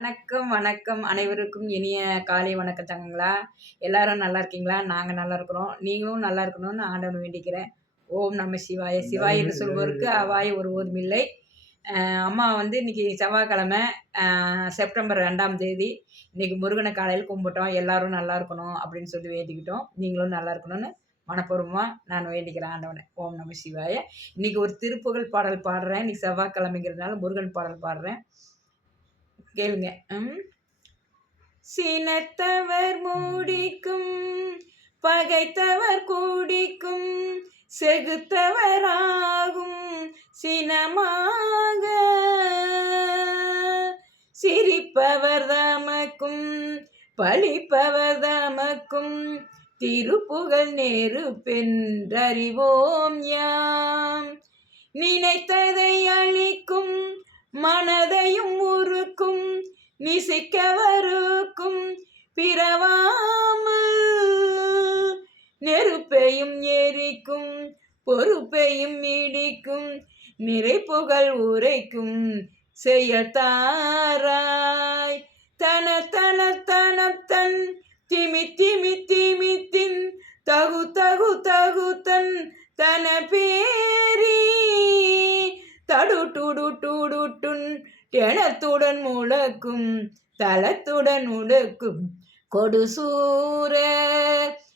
வணக்கம் வணக்கம் அனைவருக்கும் இனிய காலை வணக்கம் தங்கங்களா எல்லாரும் நல்லா இருக்கீங்களா? நாங்கள் நல்லா இருக்கிறோம். நீங்களும் நல்லா இருக்கணும்னு ஆண்டவன் வேண்டிக்கிறேன். ஓம் நம்ம சிவாய. சிவாய் என்று சொல்வோருக்கு அவாய் ஒருவதும் இல்லை. அம்மா வந்து இன்னைக்கு செவ்வாய்க்கிழமை செப்டம்பர் ரெண்டாம் தேதி இன்னைக்கு முருகனை காலையில் கும்பிட்டோம். எல்லாரும் நல்லா இருக்கணும் அப்படின்னு சொல்லி வேண்டிக்கிட்டோம். நீங்களும் நல்லா இருக்கணும்னு மனப்பூர்வமாக நான் வேண்டிக்கிறேன் ஆண்டவனை. ஓம் நம சிவாய. இன்னைக்கு ஒரு திருப்புகழ் பாடல் பாடுறேன். இன்னைக்கு செவ்வாய்க்கிழமைங்கிறதுனால முருகன் பாடல் பாடுறேன். கேளுங்க. சினத்தவர் மூடிக்கும் பகைத்தவர் கூடிக்கும் செகுத்தவராகும் சினமாக. சிரிப்பவர் தமக்கும் பழிப்பவர் தமக்கும் திருப்புகழ் நேரு பென்றறிவோம் யாம். நினைத்ததை அழிக்கும் மனதை நிசைக்கவருக்கும் பிறவாமல் நெருப்பையும் எரிக்கும் பொறுப்பையும் இடிக்கும் புகழ் உரைக்கும் செயத்தாராய் தன தன தனத்தன் திமி திமி திமித்தின் தகு தகு தகு தன் தன பேரி தடுட்டுடு டுடுட்டுன் டெனத்துடன் முழக்கும் தளத்துடன் உடுக்கும் கொடுசூர.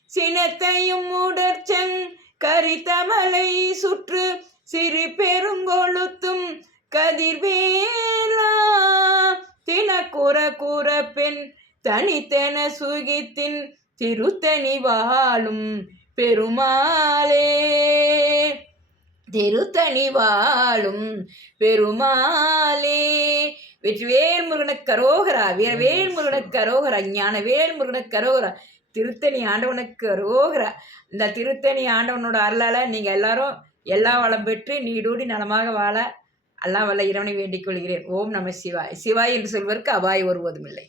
சினத்தையும் உடற்சங் கரித்தமலை சுற்று சிறு பெருங்கொழுத்தும் கதிர்வேலா. தினக்குற கூற பெண் தனித்தென சுகித்தின் திருத்தணி வாழும் பெருமாளே. திருத்தணி வாழும் பெருமாளே. வெற்றிவேல் முருகனுக்கு கரோகரா வீரவேல் முருகனுக்கு கரோகரா ஞான வேல் முருகனுக்கு கரோகரா திருத்தணி ஆண்டவனுக்கு கரோகரா. இந்த திருத்தணி ஆண்டவனோட அருளால் நீங்கள் எல்லாரும் எல்லா வளம் பெற்று நீடூடி நலமாக வாழ அல்லா வல்ல இறைவனை வேண்டிக் கொள்கிறேன். ஓம் நம சிவாய். சிவாய் என்று சொல்வதற்கு அபாய் வருவதும் இல்லை